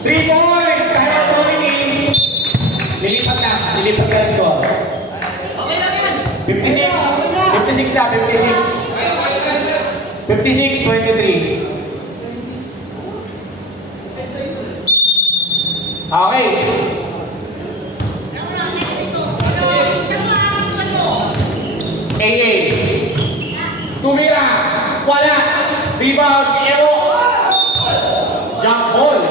3 points! Kaya ang Dominic. Nilipat na ang score. 56 na, 56. 56-23. Okay. AA. Tumira. Wala. Rebound. Evo. Jump ball.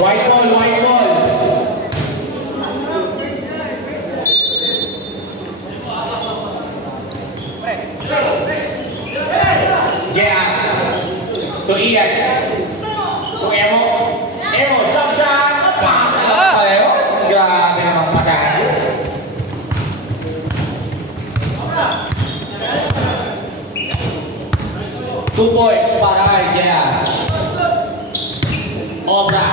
White ball. JR. To Ian. To Evo. Evo. Jump shot. Grabe naman pasado. Two points para kay JR. Obra.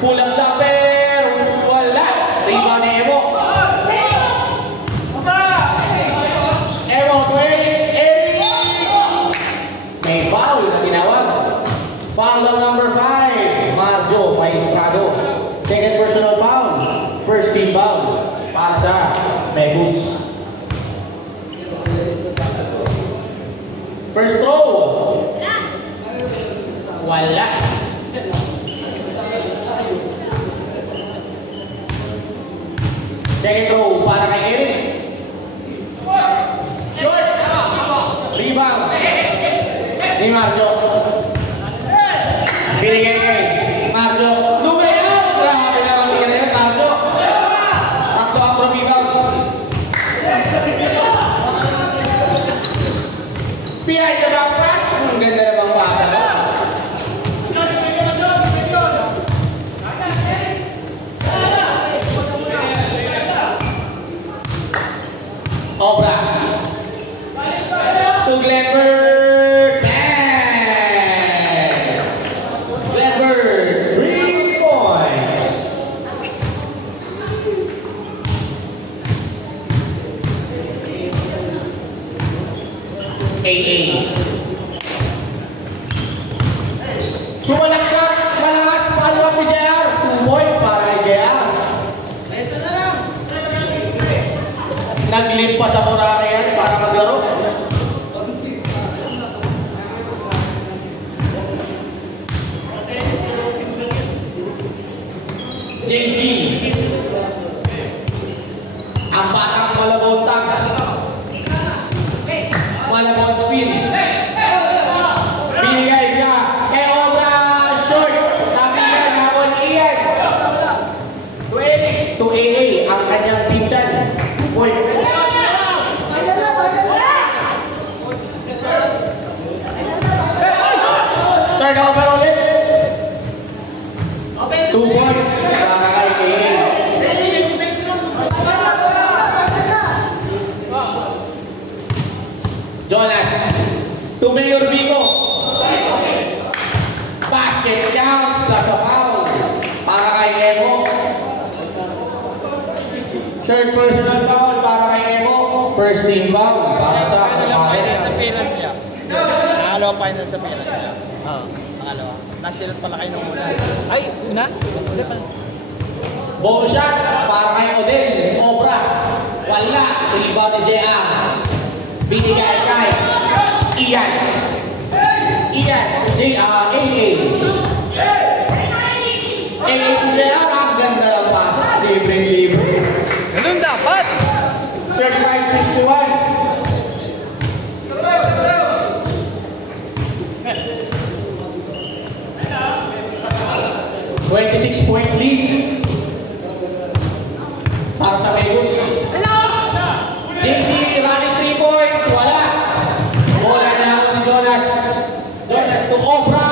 Pull up jumper. Wala. Rebound ni Evo. Evo, may foul na tinawag. Foul on number 5. Marjo Maiscado. Second personal foul. First team foul. Para sa Megus. First throw. Wala. Second throw para kay Eric. Short. Rebound. Ni Marjo. Binigay kay Marjo. Lumayan! Grabe naman binigay kay Marjo. Tatlo ang rebound. Behind the back press. Ang ganda namang pasa. Obra. To Glenberg. Glenberg. 3 points. AA. Sumalaksak. Malakas. Follow-up ni JR. 2 points para kay JR. Naglimpa sa Morara yan para maglaro. JC. Ang batang Malabon tags. Malabon spin. Binigay siya kay Obra. Short. Tapi yan. Habon iyan. 20 to AA. Ang kanyang pinsan. Points. Third over ulit. 2 points. Jonas. To Mayor Vico. Basket counts plus a foul. Para kay Evo. Third personal foul para kay Evo. First team foul para sa final sa Pinas niya. Pangalawa final sa Pinas niya. Oo, pangalawa. Nasilot pala kayo nung una. Ay, una? Hindi pala. Ball shot para kay Odel. Obra. Wala. Rebound ni JR. Binigay kay Ian. Ian. JR. AA. AA to JR. Ang ganda ng pasa. Libre. Ganun dapat. 35-61. 26-point lead para sa Megus. JC running 3 points. Wala. Bola na ako ni Jonas. Jonas to Obra.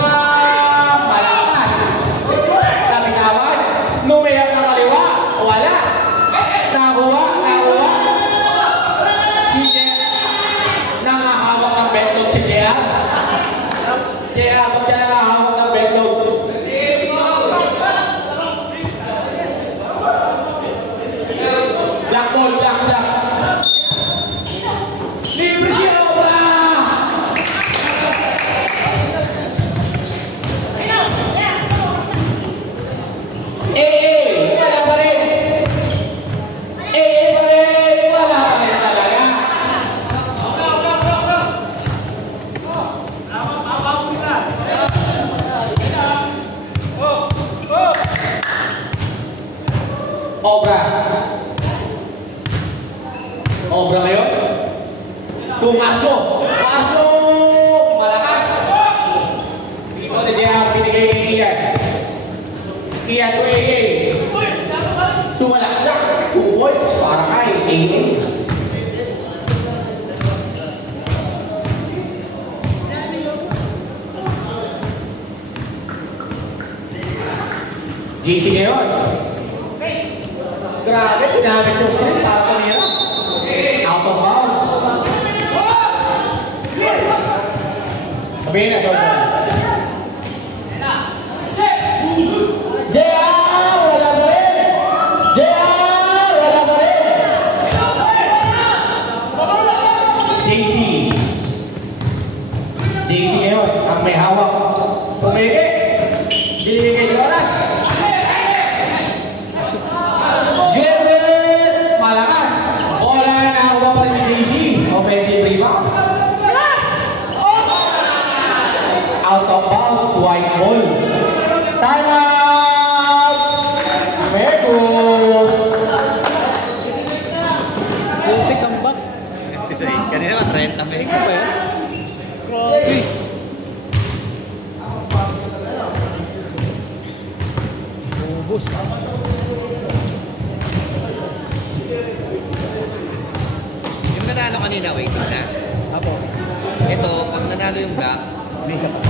Malampas. Nabitawan. Lumayap na kaliwa. Wala. Nakuha. Si to Marjo. Marjo! Malakas! Dito na JR, binigay kay Ian. Ian to AA. Sumalaksak. 2 points para kay AA. JC ngayon. Grabe, tinamit yung screen para tumira. Out of bounds. Sabihin na, Sobo. JR! Wala pa rin! JR! Wala pa rin! JC. JC ngayon, ang may hawak. Pumili. Binigay Jonas. Glenn! Malakas. Bola na ako pa rin ni JC. Offensive rebound. Out of bounds, white ball. Time out! Megus! Ulti comeback. 26, kanina ba 30 pa Ano ba yan? Grabe. Ubus. Yung nanalo kanina, waiting na. Apo. Ito, pag nanalo yung black, May isa pa.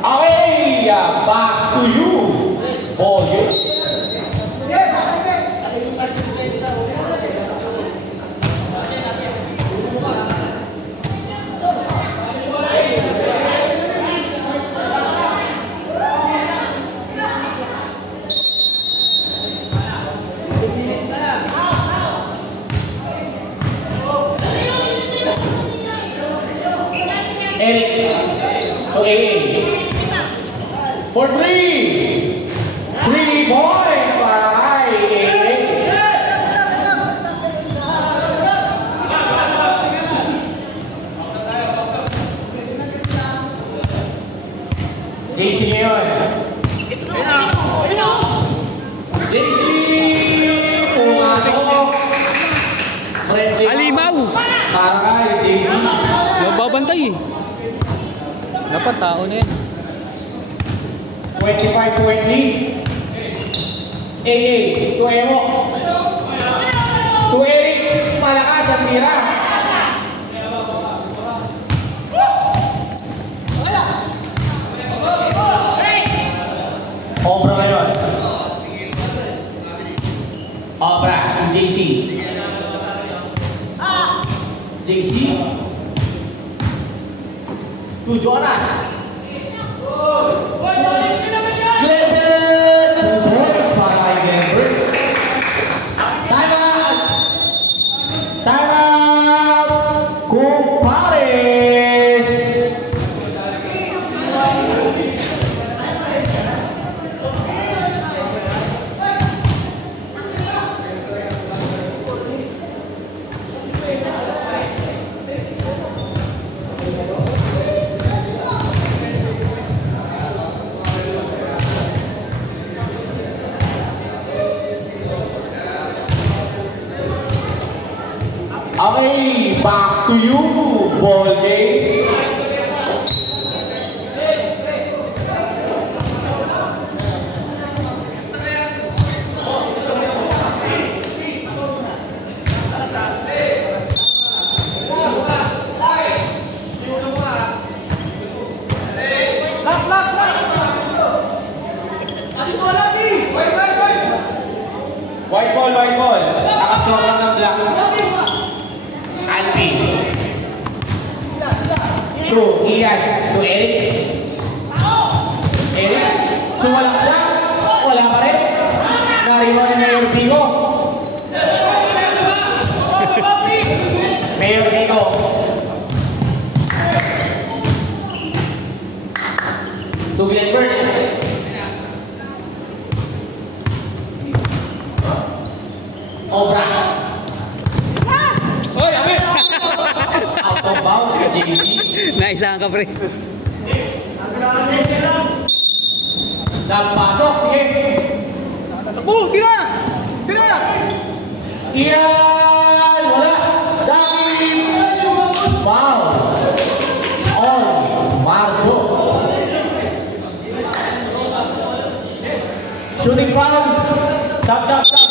Okay, back to you. Boye. Eric to AA. For 3. 3 points para kay AA. JC ngayon. JC! Pumasok. Alimaw! Para kay JC. Sino babantay eh? Dapat tao na yan. 25-20. AA to Emo. To Eric. Malakas ang mira. Obra ngayon. Obra. JC. JC. To Jonas. Glendon! Points para kay Glendon. Time out! Time out! Kumpares! Okay, back to you, ball game. White ball, white ball. Nakastore lang ng black. Alpi. To Ian. To Eric. Eric. Sumalak siya. Wala pa rin. Nariwan ni Mayor Bigo. Mayor Bigo. To Glenbert. Obra. Hoy, amin! Out of bounds sa JC. Naisahan ka, pre. Nagpasok, sige. Takbo! Tira! Tira! Ian Shooting foul.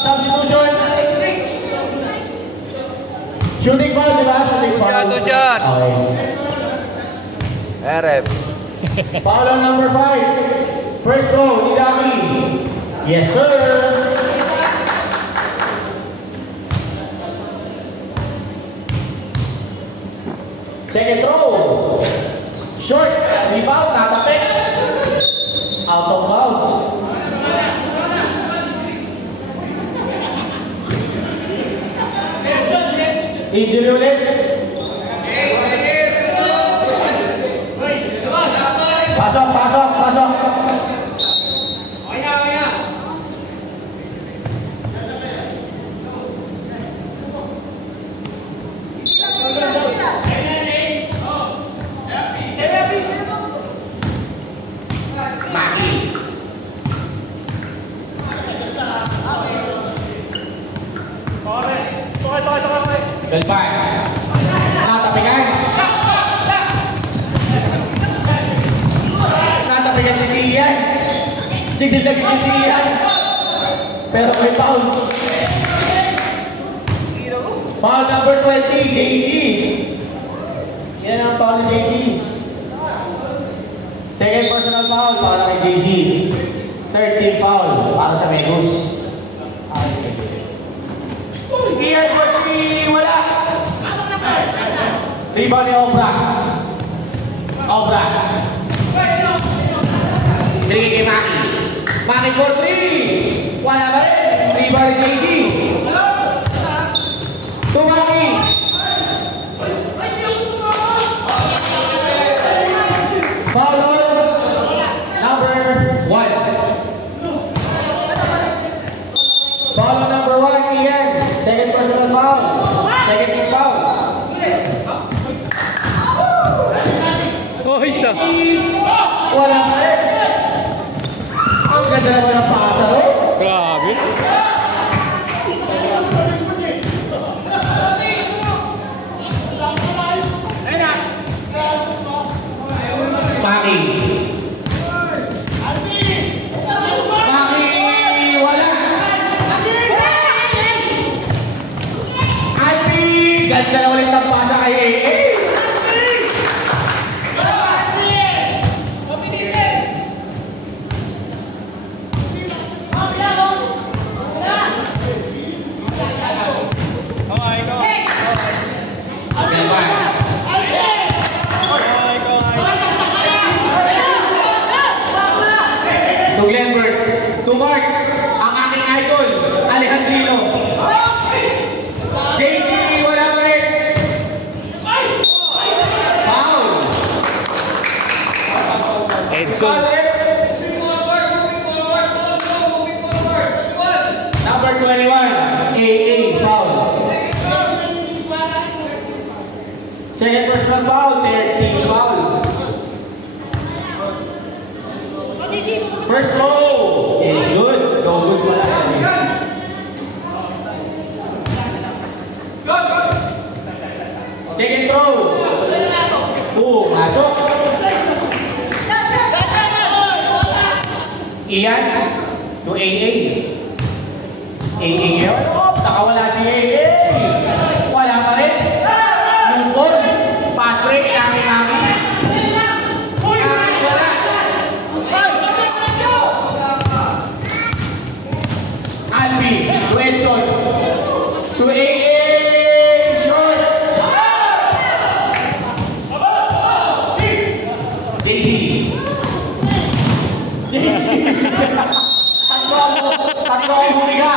Substitution. Shooting foul, di ba? Shooting foul. Two shot. Okay. Erep. Foul on number 5. First row, Idami. Yes, sir. Second throw. Short. Rebound. Natapik. Out of bounds. Injury ulit. Pasok. Maki. Galpan. Natapigan. Natapigan ni si Ian. Digdilag ni si Ian. Pero may foul. Foul number 20, JC. Yan ang foul ni JC. Second personal foul para kay JC. 13 foul para sa Megus. Ian, wala. Rebound ni Obra. Binigay kay Maki. Maki for 3. Wala ba rin? Rebound ni JC. To Maki. Foul number 1. Foul number 1, Ian. Second personal foul. Second team foul. Oh, isa. Wala pa rin. Ang ganda naman ang pasa, no? Grabe. Maki. Wala. Alpi. Ganda na ulit ang pasa kay AA. So Glenbert, to Mark, ang aking idol, Alejandrino. JC, wala pa rin. Foul. Edson. Number 21, AA, foul. Second personal foul, 13 foul. First row is good. Go good pala. Second throw. 2, masok. Ian to AA. AA yun. Nakawala si AA. Wala pa rin. Move on. Pass break. Kami. Albi to Edson. To AA. Short. JC. Tatlo ang bumiga.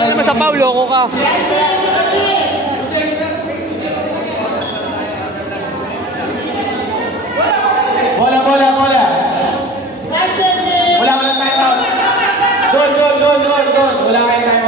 ka naman sa Paulo, loko ka. Bola. Wala ka ng time out. Doon. Wala kayong time